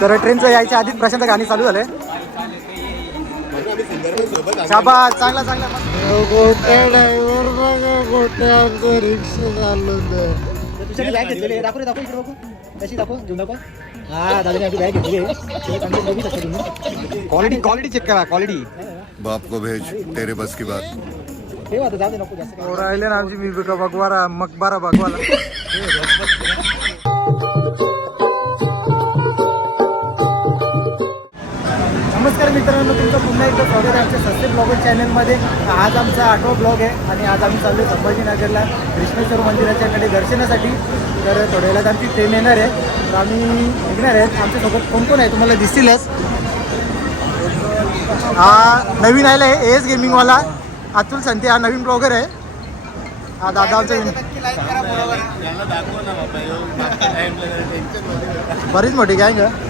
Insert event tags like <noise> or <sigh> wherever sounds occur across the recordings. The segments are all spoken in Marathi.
तर ट्रेनचं यायच्या आधीच प्रशांत गाणी चालू झाले. शाबास चांगला चांगला. गोट्या ड्रायव्हर बघा गोट्या आमचं रिक्षा चालवलं तुझ्याने बॅग घेतलेली दाखव रे दाखव इकडे बघू कशी दाखव घेऊन दाखव हा दादाने आपली बॅग घेतलेली क्वालिटी क्वालिटी चेक करा क्वालिटी बाप को भेज तेरे बस की बात. ठेव आता जाऊ दे नको जास्त काय. राहिले ना आमची मी बिका बगवारा मकबारा बगवाला नमस्कार मित्रांनो तुमचं पुन्हा एकदा स्वागत आहे आमच्या सस्ते ब्लॉगर चॅनलमध्ये. आज आमचा आठवा ब्लॉग आहे आणि आज आम्ही चाललो संभाजीनगरला कृष्णेश्वर मंदिराच्याकडे दर्शनासाठी. तर थोड्या वेळात आमची ट्रेन येणार आहे. तर आम्ही निघणार आहेत. आमच्यासोबत कोण कोण आहे तुम्हाला दिसतीलच. हा नवीन आलेला आहे एस गेमिंगवाला अतुल संते हा नवीन ब्लॉगर आहे. हा दादा आमचा बरीच मोठी गँग आहे.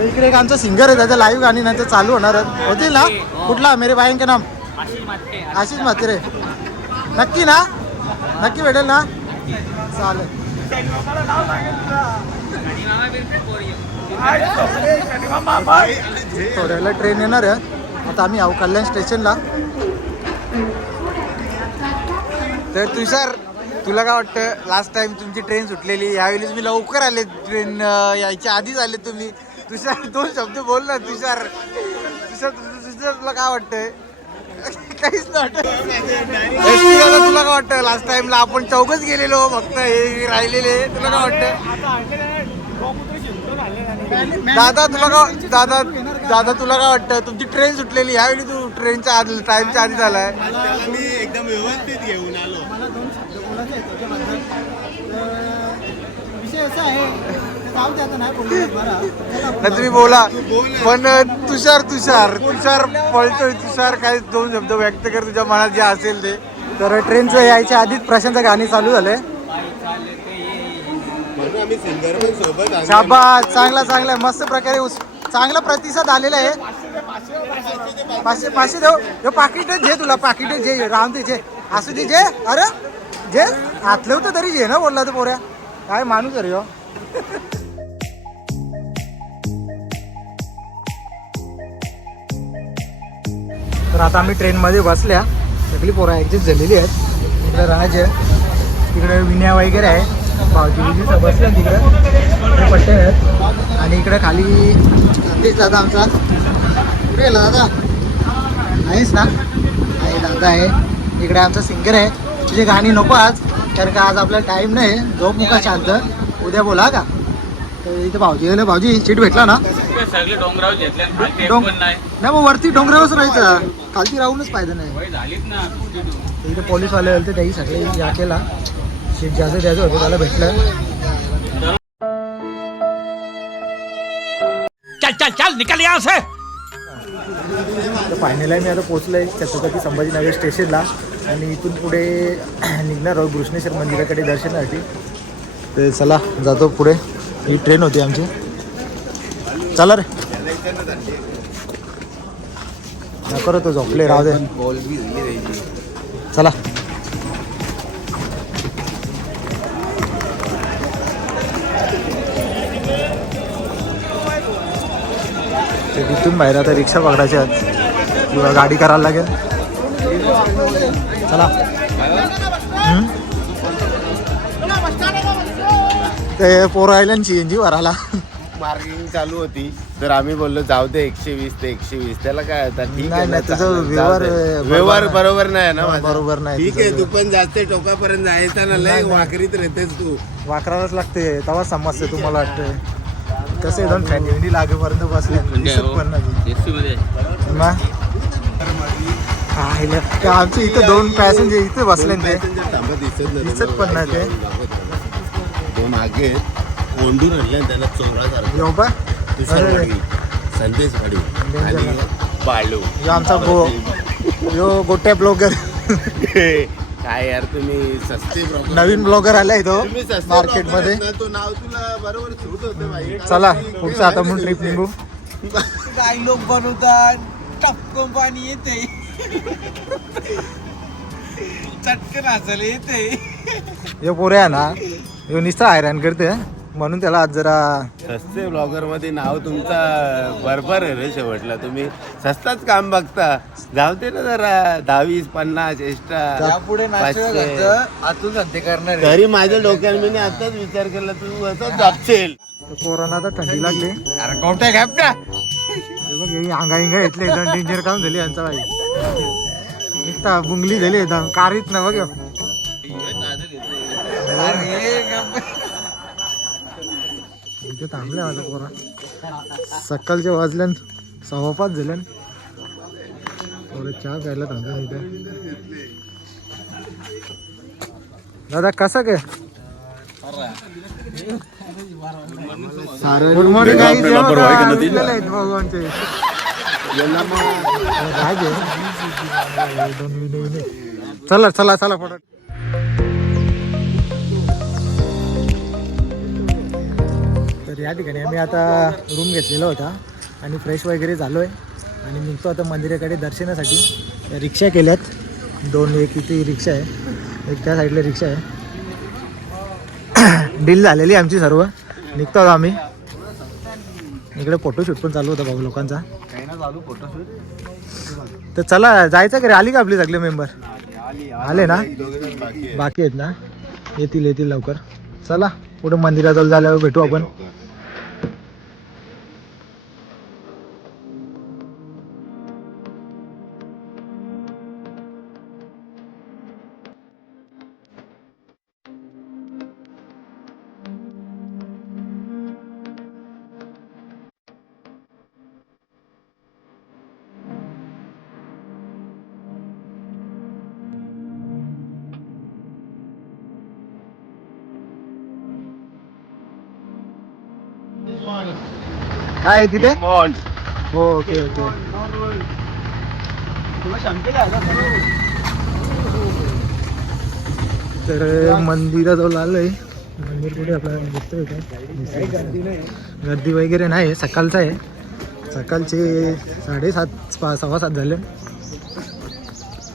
इकडे एक आमचा सिंगर आहे त्याचं लाईव्ह गाणी नंतर चालू होणार. होतील ना? कुठला? मेरे बायन के नाम? आशिष म्हात्रे. नक्की ना? नक्की भेटेल ना? चालेल. थोड्याला ट्रेन येणार आहे. आता आम्ही आहो कल्याण स्टेशनला तर तुषार तुला काय वाटतं? लास्ट टाइम तुमची ट्रेन सुटलेली. यावेळी तुम्ही लवकर आले ट्रेन यायच्या आधीच आले तुम्ही. तुषार दोन शब्द बोल ना तुषार. तुषार तुझं तुला काय वाटतंय? काहीच नाही वाटत. तुला काय वाटतं? लास्ट टाइमला आपण चौकच गेलेलो फक्त हे राहिलेले. तुला काय वाटतं? दादा तुला काय दादा दादा तुला काय वाटतं? तुमची ट्रेन सुटलेली यावेळी तू ट्रेनच्या आधी टाइमच्या आधी झालाय. मी एकदम व्यवस्थित घेऊन आलो मला दोन शब्द बोलायचे विषय असा आहे ते तुम्ही बोला. पण तुषार तुषार. तुषार पळतोय तुषार काय दोन शब्द व्यक्त कर तुझ्या मनात जे असेल ते. तर ट्रेनचं यायच्या आधीच प्रशांत गाणी चालू झाले. शाबा शाबास. चांगला चांगला. मस्त प्रकारे उस- चांगला प्रतिसाद आलेला आहे. पाचशे पाचशे देऊ. हे पाकिट जे तुला पाकिटच जे राम ते जे. असू दे जे. अरे जे. आतलं होतं तरी जे ना बोलला तर पोऱ्या. काय माणूस अरे आता आम्ही ट्रेनमध्ये बसल्या. सगळी पोरं ॲडजस्ट झालेली आहेत. इकडे राज आहे. तिकडे विनया वगैरे आहे. भावजी बसल्या तिकडे. पट्टे आहेत. आणि इकडे खाली तेच दादा आमचा. कुठे गेला दादा? आहेस ना? आहे दादा आहे. इकडे आमचा सिंगर आहे. तुझी गाणी नको आज कारण का आज आपला टाईम नाही. झोप मुका शांत. उद्या बोला का? तर इथे भाऊजी गेले भाऊजी सीट भेटला ना? सगळे डोंगरावर घेतले नाही. नाही मग वरती डोंगरावरच राहायचं. खालती राहूनच फायदा नाही. वय झालीच ना 52. इथे पोलीसवाले आले त्याही सगळे या केला. सीट ज्याचं द्यायचं होतं त्याला भेटलं. चल चल चल निकल यहाँ से। तर फायनल आहे मी आता पोहोचलो आहे छत्रपती संभाजीनगर स्टेशनला आणि इथून पुढे निघणार आहोत कृष्णेश्वर मंदिराकडे दर्शनासाठी. ते चला जातो पुढे. ही ट्रेन होती आमची. चला रे. नको तो झोपले राहू दे. चला. ते तिथून बाहेर आता रिक्षा पकडायच्या आहेत किंवा गाडी करायला लागेल. चला. ते पोरं आयलं सी एन जी भरायला मार्किंग चालू होती. तर आम्ही बोललो जाऊ दे एकशे वीस ते एकशे वीस. त्याला काय आता ठीक नाही, आहे ना, नाही, तुझं चालेल, जाऊ व्यवहार, दे. व्यवहार नाही. बरोबर नाही ना हा, माझा? बरोबर नाही ठीक तुझं आहे तू पण जास्त टोकापर्यंत जायचा ना लय नाही, नाही. वाकरीत राहतेस तू. वाकरायलाच लागते तेव्हा समजते तुम्हाला वाटते कसं दोन फॅमिली लागेपर्यंत बसले दिसत पण नाही. मग ते आमचे इथे दोन पॅसेंजर इथे बसले ते Passenger थांबत दिसत नाही दिसत पण नाही ते. तो मागे कोंडून आणले त्यांना चोरा संदेश वाडी आणि बाळू यो आमचा गो यो गोट्या ब्लॉगर. काय यार तुम्ही सस्ते नवीन ब्लॉगर आलाय तो तुम्ही सस्ते मार्केटमध्ये आहेत ना, तो नाव तुला बरोबर सूट होते भाई चला पुढचं आता म्हणून ट्रिप निघू. डायलॉग बनवतात. टपकन पाणी येते. चटकन हसायला येते. यो पोरे आहे ना यो नुसतं हैराण करते म्हणून त्याला आज जरा सस्ते ब्लॉगरमध्ये नाव तुमचा बरोबर आहे रे शेवटला. तुम्ही सस्ताच काम बघता. दे ना जरा. दहावीस पन्नास एक्स्ट्रा पुढे. आतून सध्या करणार तरी माझ्या डोक्यात मी आताच विचार केला तू असं जापशील. कोरोना आता थंडी लागली. अरे कोणता घ्याप का बघ हे अंगा इंगा घेतले एकदम डेंजर काम झाली यांचा बाई. निघता बुंगली झाली एकदम कारीत ना बघ. इथे थांबले माझा पोरा. सकाळचे वाजल्यान सव्वा पाच झाल्यान थोडं चहा प्यायला थांबलो इथे. दादा कसं काय? गुड मॉर्निंग भगवानचे. ते? दोन. चला चला चला पटत या ठिकाणी आम्ही आता रूम घेतलेला होता आणि फ्रेश वगैरे झालो आहे आणि निघतो आता मंदिराकडे दर्शनासाठी. रिक्षा केल्यात. दोन एक इथे रिक्षा आहे. एक त्या साईडला रिक्षा आहे. <clears throat> डील झालेली आहे आमची सर्व. निघतो आता आम्ही. इकडे फोटोशूट पण चालू होता भाऊ लोकांचा. तर चला जायचं का रे? आली का आपली सगळे मेंबर आले ना? बाकी आहेत ना? येतील येतील लवकर. चला पुढे मंदिराजवळ झाल्यावर भेटू आपण. आहे तिथे? ओके ओके तर मंदिराजवळ आलोय. मंदिर कुठे आपल्याला दिसतोय का? गर्दी वगैरे नाही सकाळचं आहे. सकाळचे साडेसात पा सव्वा सात झाले.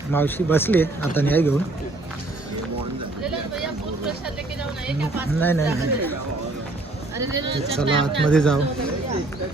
मावशी बसली आता न्याय घेऊन. नाही नाही. चला आतमध्ये जाऊ.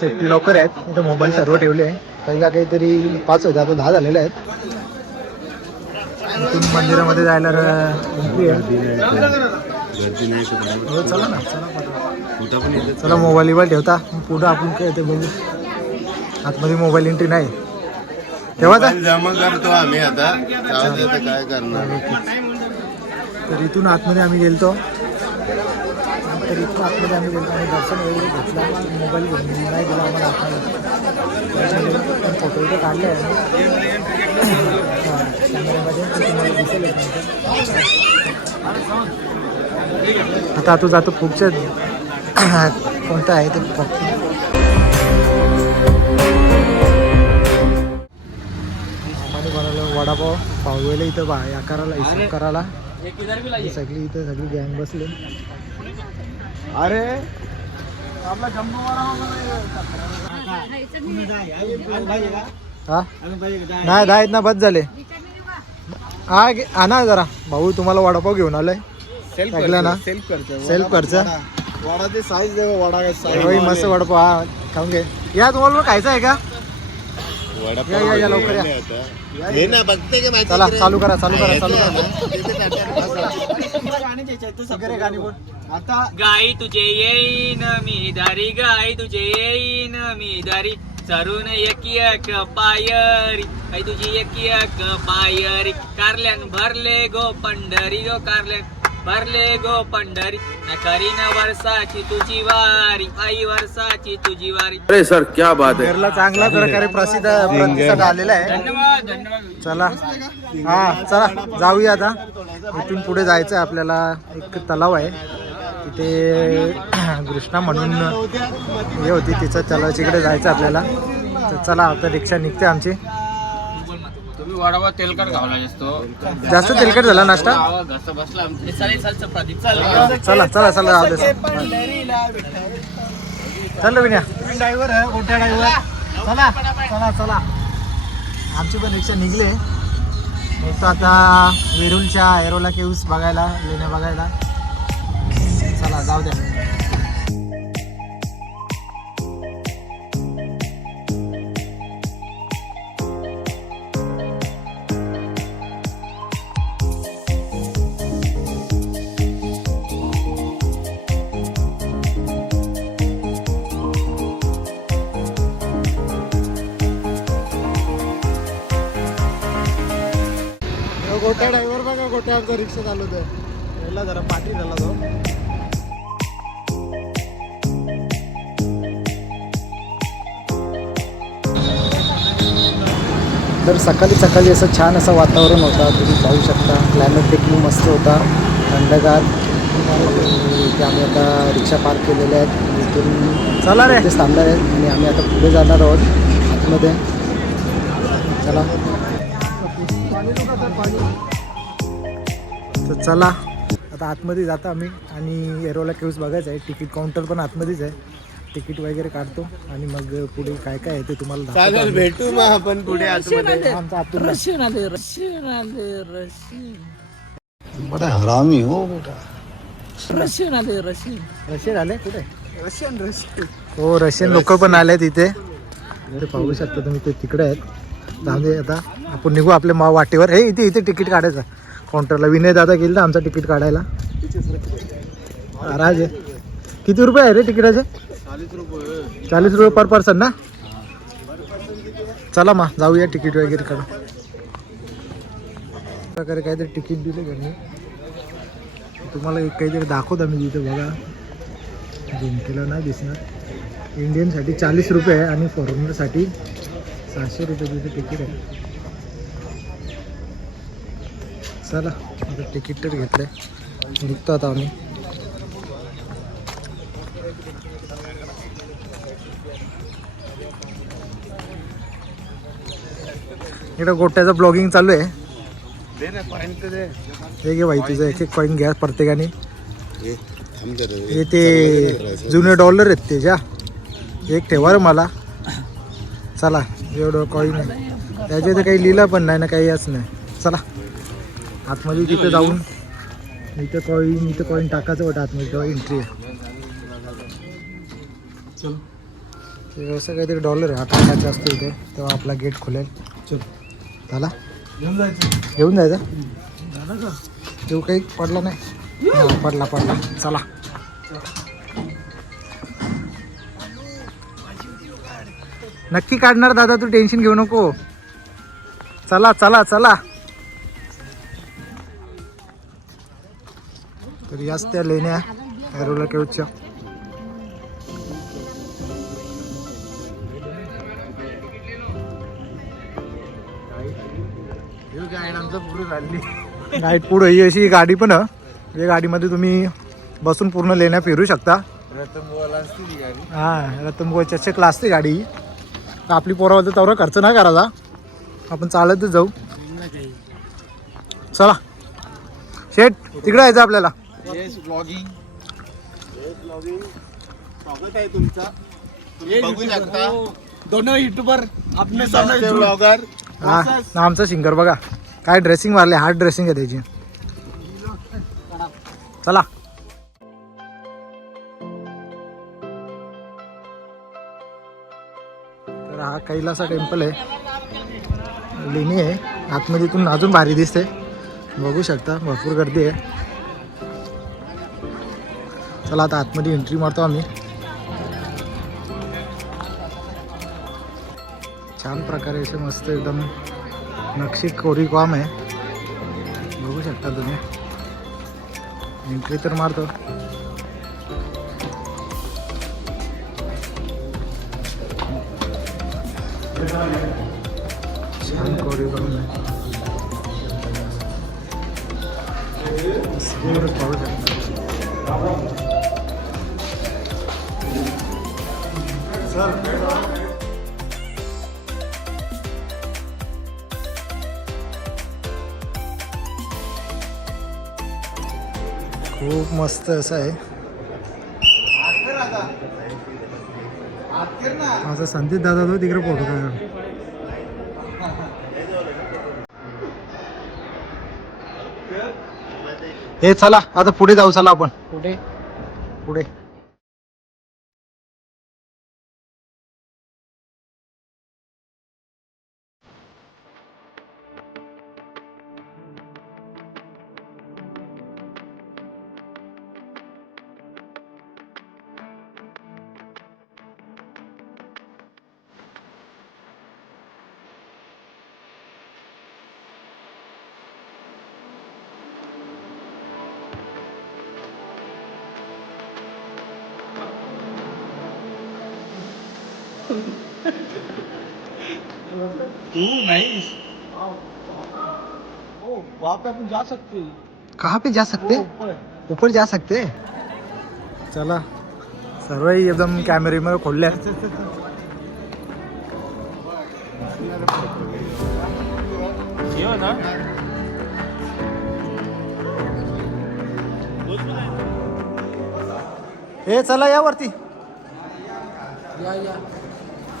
सेफ्टी लॉकर आहेत इथं मोबाईल सर्व ठेवले आहे. पहिला काहीतरी पाच होते आता दहा झालेले आहेत. मंदिरामध्ये जायला हो, चला ना चला मोबाईल बिबाईल ठेवता. पुढं आपण काय ते बघू. आतमध्ये मोबाईल एंट्री नाही. जमा करतो आम्ही आता काय करणार? तर इथून आतमध्ये आम्ही गेलतो. तर इथून आतमध्ये आम्ही गेलो आणि दर्शन वगैरे घेतला. मोबाईल घेऊन नाही गेला आम्हाला आतमध्ये. पण फोटो इथे काढले आहे तुम्हाला दिसेल. आता तू जातो पुढच्या कोणतं आहे ते फक्त वडापाव पाववेला इथं बा या करायला हिशोब करायला. सगळी इथं सगळी गँग बसले. अरे. हा नाही दहा ना बस झाले. हा आणा जरा. भाऊ तुम्हाला वडापाव घेऊन आलाय. ऐकलं ना? सेल्फ करतो. सेल्फ वडा. ते साईज वडा मस्त वडापाव. हा खाऊन घे. या तुम्हाला खायचं आहे का? या, या, या, लवकर या. हे ना बघते का माहिती चला? चालू करा चालू करा चालू करा. <laughs> <laughs> गाणी बोल. गाई तुझे येईन मी दारी गाई तुझे येईन मी दारी. चरून एक एक पायरी. गाई तुझी एक एक पायरी. कारल्यान भरले गो पंढरी गो कारल्यान. भरले गो पंढरी. न करीन वर्षाची तुझी वारी. आई वर्षाची तुझी वारी. अरे सर क्या बात है. केरला चांगला प्रकारे प्रसिद्ध प्रतिसाद आलेला आहे. धन्यवाद धन्यवाद. चला. हा चला. जाऊया आता. इथून पुढे जायचं आहे आपल्याला. एक तलाव आहे. तिथे <clears throat> कृष्णा म्हणून हे होती. तिचं चलाची इकडे जायचं आपल्याला. तर चला आता रिक्षा निघते आमची. वडावा तेलकट घावला असतो जास्त तेलकट झाला नाश्ता? घसा बसला. चालेल चालचं प्रदीप चालेल चला चला चला जाऊ दे चल. विन्या ड्रायव्हर आहे मोठ्या ड्रायव्हर. चला चला चला. आमची पण रिक्षा निघले. निघतो आता वेरूळच्या एरोला केव्स बघायला लेण्या बघायला. चला जाऊ द्या. गोट्या ड्रायव्हर बघा गोट्या आमचा रिक्षा चालवतोय. पहिला जरा पाठी झाला तो. तर सकाळी सकाळी असं छान असं वातावरण होता. तुम्ही पाहू शकता. क्लायमेट देखील मस्त होता. थंडगार. इथे आम्ही आता रिक्षा पार्क केलेल्या आहेत. इथून चला रे. थांबणार आहेत आणि आम्ही आता पुढे जाणार आहोत. आतमध्ये. चला. चला. आता आतमध्ये जातो आम्ही आणि एरोला केव्स बघायचं आहे. तिकीट काउंटर पण आतमध्येच आहे. तिकीट वगैरे काढतो आणि मग पुढे काय काय आहे ते तुम्हाला दाखवतो चालेल आम्ही. भेटू मग आपण पुढे आतमध्ये. आमचा आतून रशियन आले रशियन आले रशियन बड़ा हरामी हो. बेटा रशियन आले रशियन रशियन आले? कुठे? रशियन रशियन हो रशियन लोक पण आले तिथे पाहू शकता तुम्ही ते तिकडे आहेत. आता. आपण निघू आपल्या मा वाटेवर. हे इथे इथे तिकीट काढायचं. काउंटरला. विनय दादा गेला आमचं तिकीट काढायला. राज किती रुपये आहे रे तिकिटाचे? चाळीस रुपये पर पर्सन ना? चला मग जाऊया तिकीट वगैरे काढू प्रकारे काहीतरी तिकीट दिले घरी तुम्हाला एक काहीतरी दाखवतो मी तिथे बघा. जिंकेला नाही दिसणार. इंडियनसाठी चाळीस रुपये आहे आणि फॉरेनरसाठी सहाशे रुपये तिथे तिकीट आहे. चला आता तिकीट तर घेतलं आहे निघतो आता आम्ही. इकडं गोट्याचं ब्लॉगिंग चालू आहे. दे ना पॉईंट दे. हे घे भाई तुझं एक एक कॉईन घ्या प्रत्येकाने. हे. हे ते जुने डॉलर आहेत ते ज्या. एक ठेवा रे मला. चला एवढं कॉईन आहे. त्याच्यात काही लिहिलं पण नाही ना काही याच नाही. चला. आतमध्ये तिथे जाऊन इथं कॉईन इथं कॉईन टाकायचं वाटतं आतमध्ये तेव्हा एंट्री आहे. चल. ते असं काहीतरी डॉलर आहे. हा टाकायचा असतो इथे तेव्हा आपला गेट खुलेल. चल. झाला? घेऊन जायचं. घेऊन जायचं? तेव्हा काही? पडला नाही. पडला पडला. चला. नक्की काढणार दादा तू टेन्शन घेऊ नको. चला चला चला. तर याच त्या लेण्या एरोला केवच्या नाईट पुढं ही अशी गाडी पण. या गाडीमध्ये तुम्ही बसून पूर्ण लेण्या फिरू शकता. हा रतनबोच्या चेक असते गाडी ही. आपली पोरावर तेवढा खर्च नाही करायचा. आपण चालतच जाऊ. चला. शेट तिकडे यायचं आपल्याला. स्वागत आहे तुमचा. तुम्ही बघू शकता. दोनों यूट्यूबर अपने आमचे ब्लॉगर हा आमचा सिंगर बघा. काय ड्रेसिंग मारले हार्ड ड्रेसिंग आहे त्याची. चला. तर हा कैलासा टेम्पल आहे. लेणी आहे. आतमध्ये इथून अजून भारी दिसते. बघू शकता भरपूर गर्दी आहे. चला आता आतमध्ये एंट्री मारतो आम्ही. छान प्रकारे असे मस्त एकदम नक्षी कोरी कॉम आहे. बघू शकता तुम्ही. एंट्री तर मारतो. छान कोरी काम आहे. पाहू शकता. खूप मस्त असं आहे. माझा संदीप दादा तो तिकडे फोटो काढ हे चला आता पुढे जाऊ चला आपण. कुठे पुढे. पे अपन जा सकते. हैं कहाँ पे जा सकते? ऊपर जा सकते? चला. सर्व एकदम कॅमेरेमध्ये खोलले हे चला या वरती.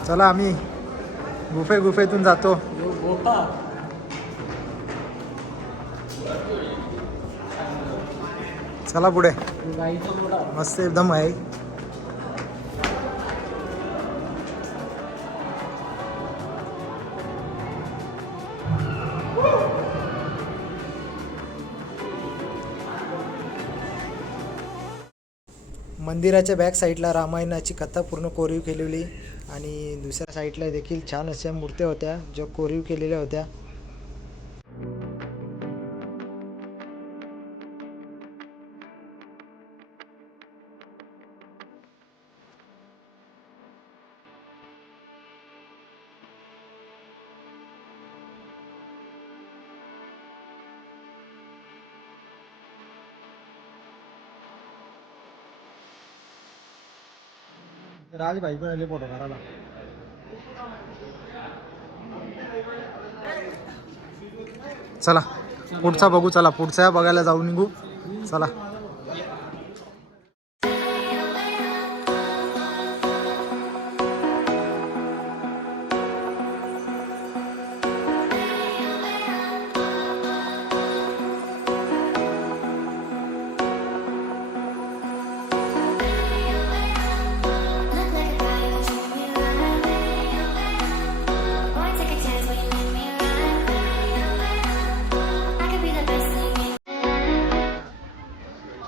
चला आम्ही. गुफे गुफेतून जातो. चला पुढे. मस्त एकदम आहे. मंदिराच्या बॅक साईडला रामायणाची कथा पूर्ण कोरीव केलेली आणि दुसऱ्या साईडला देखील छान अशा मूर्त्या होत्या ज्या कोरीव केलेल्या होत्या. राज भाई पण आले फोटो काढायला. चला पुढचा बघू चला पुढचा बघायला जाऊ निघू. चला.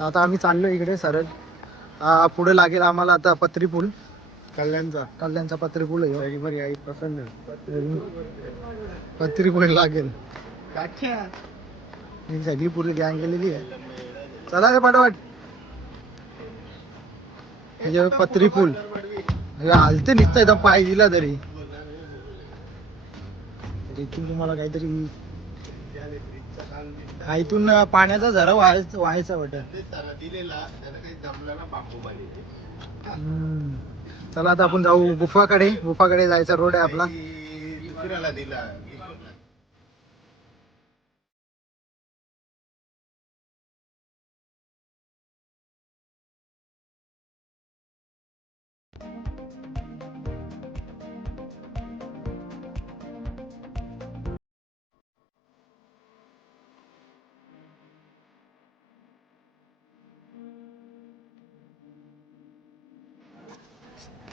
आता आम्ही चाललो इकडे सरळ. पुढे लागेल आम्हाला आता पत्री पूल कल्याणचा कल्याणचा पत्री पूल आहे. पसंत पत्री पूल लागेल ही सगळी पूर्ण गँग गेलेली आहे. चला रे पटापट. हे जे पत्री पूल हे हालते निघतं एकदम पाय दिला तरी. तुम्हाला काहीतरी हा, इथून पाण्याचा झरा व्हायचा व्हायचा वाटत. हम्म. चला आता आपण जाऊ गुफाकडे. गुफाकडे जायचा रोड आहे आपला. दुसऱ्याला दिला.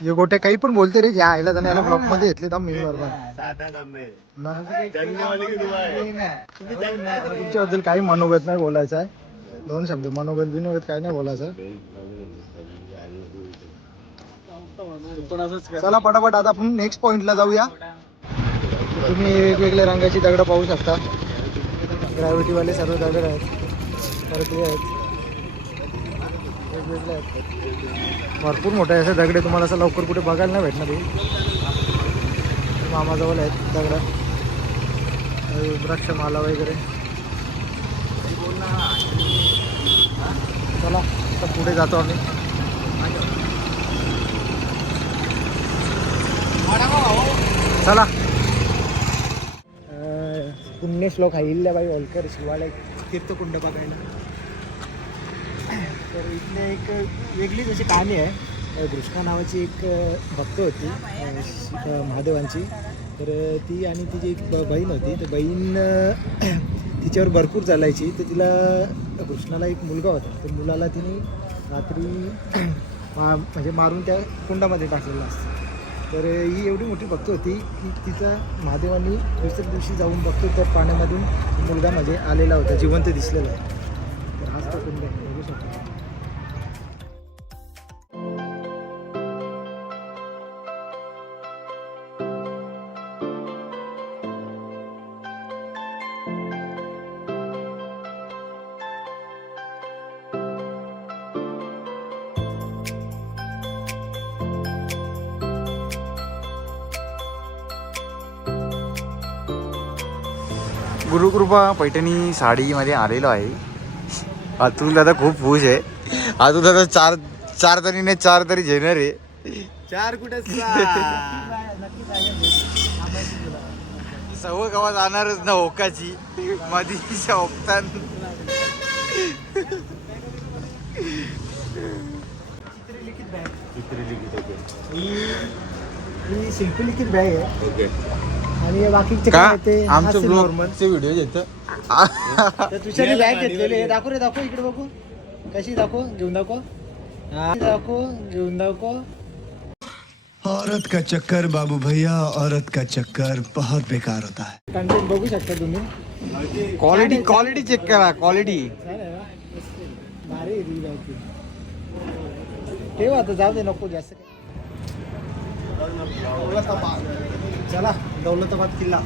हे गोटे काही पण बोलते रे. या आईला त्याने याला ब्लॉकमध्ये घेतले तर मी बरोबर. तुमच्याबद्दल काही मनोगत नाही बोलायचं आहे. दोन शब्द मनोगत बिनोगत काही नाही बोलायचं. चला पटापट आता आपण नेक्स्ट पॉइंटला जाऊया. तुम्ही वेगवेगळ्या रंगाची दगड पाहू शकता. ग्रॅव्हिटीवाले सर्व दगड आहेत. परत आहेत. वेगवेगळे आहेत. भरपूर मोठे असे दगडे तुम्हाला असं लवकर कुठे बघायला नाही भेटणार हे. मामाजवळ आहेत दगड. वृक्षमाला वगैरे. चला आता पुढे जातो आम्ही. चला. पुण्यश्लोक बाई होलकर शिवालय तीर्थकुंड बघायला. तर इथले एक वेगळीच अशी कहाणी आहे. कृष्णा नावाची एक भक्त होती महादेवांची. तर ती आणि तिची एक ब- बहीण होती तर बहीण <clears throat> तिच्यावर भरपूर चालायची. तर तिला कृष्णाला एक मुलगा होता. तर मुलाला तिने रात्री <clears throat> मा म्हणजे मारून त्या कुंडामध्ये टाकलेलं असतं. तर ही एवढी मोठी भक्त होती की तिचा महादेवांनी दुसऱ्या दिवशी जाऊन बघतो तर पाण्यामधून मुलगा म्हणजे आलेला होता जिवंत दिसलेला तर हाच तो कुंड आहे. गुरुकृपा पैठणी साडीमध्ये आलेलो आहे. अतुल दादा खूप खुश आहे. अतुल दादा चार चार तरी नाही चार तरी घेणार आहे. चार कुठे सवय गावात जाणारच ना ओकाची. मधीच्या ओकतान चित्रलिखित बॅग चित्रलिखित ओके ही ही शिल्पलिखित बॅग आहे. ओके आणि बाकीचे का? काय ते आमच्या असेल normal. ब्लॉगचे व्हिडिओ येतं तर तुझ्यानी बॅग घेतलेली आहे दाखव रे दाखव इकडे बघू. कशी दाखव घेऊन दाखव. हा. दाखव घेऊन दाखव. औरत का चक्कर बाबू भैया औरत का चक्कर बहुत बेकार होता है। कंटेंट बघू शकता तुम्ही. क्वालिटी क्वालिटी चेक करा क्वालिटी चालेल ना? भारी आहे ती bag ती. ठेव आता जाऊ दे नको जास्त काही. चला दौलताबाद किल्ला.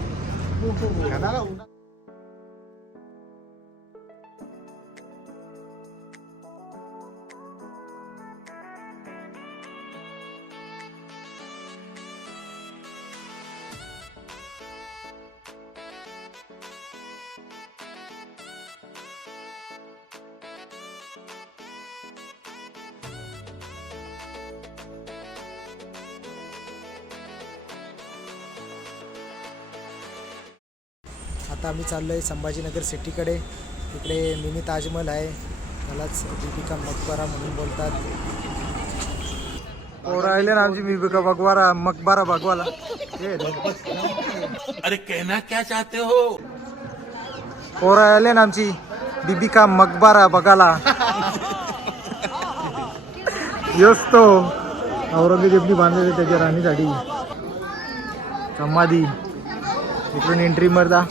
आता आम्ही चाललो आहे संभाजीनगर सिटीकडे. तिकडे मिनी ताजमहल आहे. त्यालाच दीपिका मकबरा म्हणून बोलतात. राहिले ना आमची बिबिका बगवारा मकबारा बगवाला अरे कहना क्या चाहते हो? पोरं आले ना आमची बिबिका मकबारा बघायला योच तो. औरंगजेबनी बांधलेले त्याच्या राणीसाठी. समाधी इकडून एंट्री मरदा.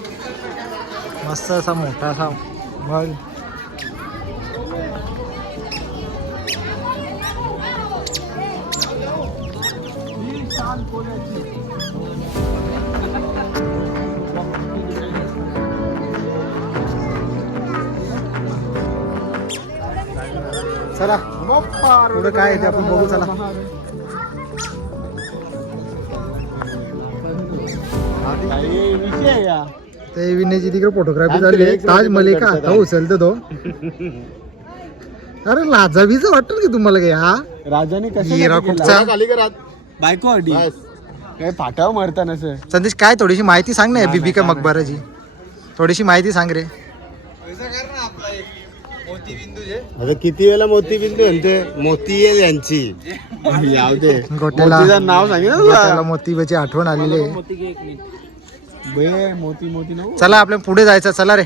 मस्त असा मोठा असा मग चला पुढं काय आहे ते आपण बघू चला ते विनयची तिकडे फोटोग्राफी झाली. आहे ताज मलिका आता उचलतो तो. अरे लाजावीच वाटत की तुम्हाला काय हा? राजाने हिरा कुठचा बायको अडी काय फाटाव मरता नसं संदेश काय थोडीशी माहिती सांग ना बिबिका मकबराची. थोडीशी माहिती सांग रे. आता किती वेळा मोतीबिंदू म्हणते? मोती आहे यांची गोट्याला नाव सांगितलं मोतीबाची आठवण आलेली आहे. बे मोती मोती नको. चला आपल्या पुढे जायचं चला रे.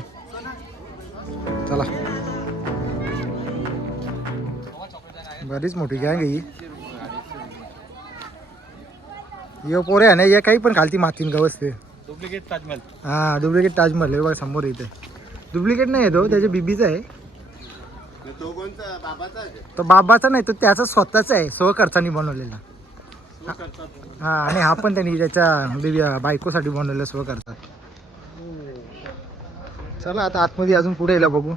चला. बरीच मोठी गँग ही. यो पोरे आहे ना या काही पण खालती मातीन गवसते डुप्लिकेट ताजमहल. हा डुप्लिकेट ताजमहल आहे बघा समोर इथे. डुप्लिकेट नाही आहे तो त्याच्या बीबीचा आहे. तो कोणता? बाबाचा आहे? तो बाबाचा नाही तो त्याचा स्वतःचा आहे स्वखर्चाने बनवलेला. हा आणि हा पण त्यांनी त्याच्या बेबी बायकोसाठी बनवलेला करतात चला आता आतमध्ये अजून पुढे यायला बघू.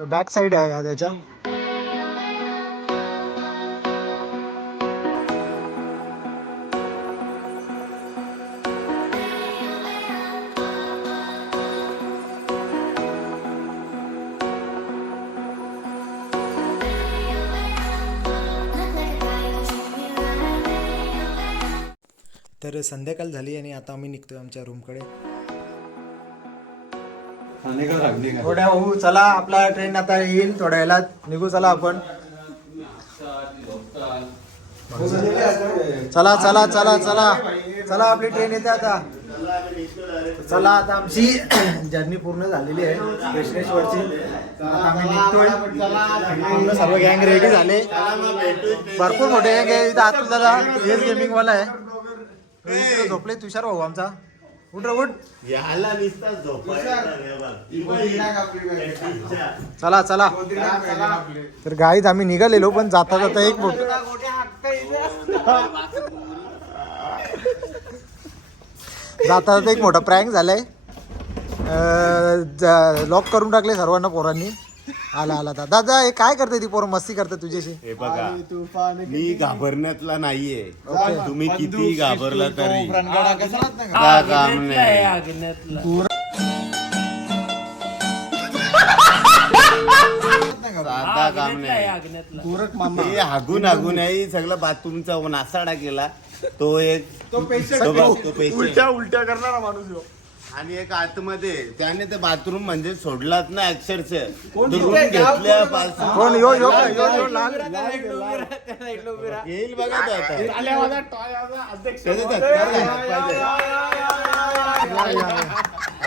बॅक साईड आहे हा त्याच्या. तर संध्याकाळ झाली आणि आता आम्ही निघतोय आमच्या रूमकडे थोड्या हो चला आपला ट्रेन आता येईल थोड्या वेळेला निघू चला आपण. चला चला चला चला. चला आपली ट्रेन येते आता. चला आता आमची जर्नी पूर्ण झालेली आहे. कृष्णेश्वरची आम्ही निघतोय. पूर्ण सर्व गँग रेडी झाले. भरपूर मोठे गँग आहे. इथं आतून दादा हेच गेमिंग वाला आहे. झोपले तुषार भाऊ आमचा. उठ रे उठ. याला निसता चला चला. तर गाईत आम्ही निघालेलो पण जाता जाता एक मोठ जाता जाता एक मोठा प्रँक झालाय. लॉक करून टाकले सर्वांना पोरांनी. आला आला. दादा दादा हे काय करते ती पोरं? मस्ती करते तुझ्याशी. हे बघा मी घाबरण्यातला नाहीये. तुम्ही किती घाबरला तरी. का काम नाही साधा काम नाही हे हागून हागूनही सगळं बाथरूमचा नासाडा केला. तो एक तो पेशंट उलट्या उलट्या करणारा माणूस आणि एक आतमध्ये त्याने ते बाथरूम म्हणजे सोडलाच ना अक्षरशः. दुरून घेतल्यापासून कोण यो यो यो यो लाल येईल बघा तो आता. त्याचा झटका लागला पाहिजे.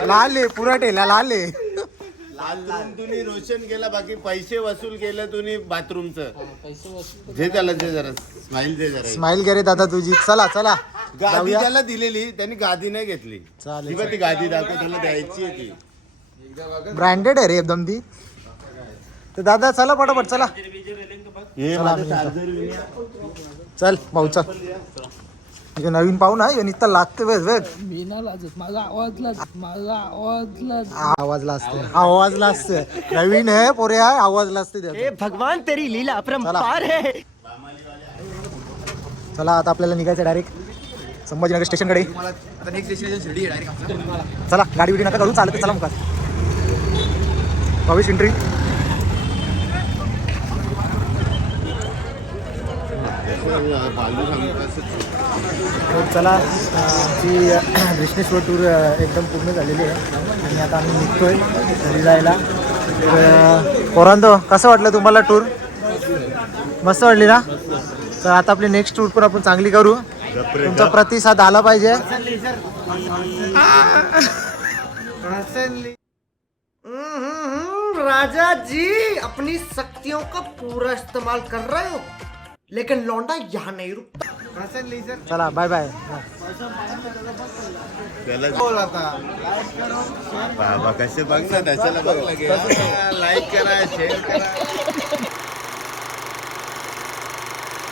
लाल आहे पुरा टेला लाल आहे. लाल रूम तुम्ही रोशन केला बाकी पैसे वसूल केलं तुम्ही बाथरूमचं. जे त्याला ते जरा स्माईल दे जरा. स्माइल करे दादा तुझी. चला चला. गादी जाऊया. त्याला दिलेली त्यांनी गादी नाही घेतली. चालेल, ती बघ ती गादी दाखव त्याला द्यायची आहे ती. ब्रँडेड आहे रे एकदम ती. तर दादा चला पटापट चला. हे माझं. चल भाऊ चल. हे नवीन पाहू ना हे नुसतं लागतं बस बस मी ना लाजत माझा आवाज लाजत माझा आवाज लाजत. आवाज लाजते आवाज लाजते नवीन आहे पोऱ्या आवाज लाजते त्याचा. भगवान तेरी लीला अपरंपार है चला आता आपल्याला निघायचं डायरेक्ट संभाजीनगर स्टेशनकडे चला गाडी बिडी नका करू चालत चला मुखात बावीस एंट्री तर चला आमची अं, टूर एकदम पूर्ण झालेली आहे. आणि आता आम्ही निघतोय घरी जायला. तर कसं वाटलं तुम्हाला टूर मस्त वाटली ना? तर आता आपली नेक्स्ट टूर पण आपण चांगली करू. तुमचा प्रतिसाद आला पाहिजे. राजा जी अपनी शक्तियों का पूरा इस्तेमाल कर रहे हो? लेकिन लौंडा यहाँ नहीं रुकता। चला बाय बाय बाबा कसे बघ ना त्याच्याला बघ लाईक करा शेअर करा.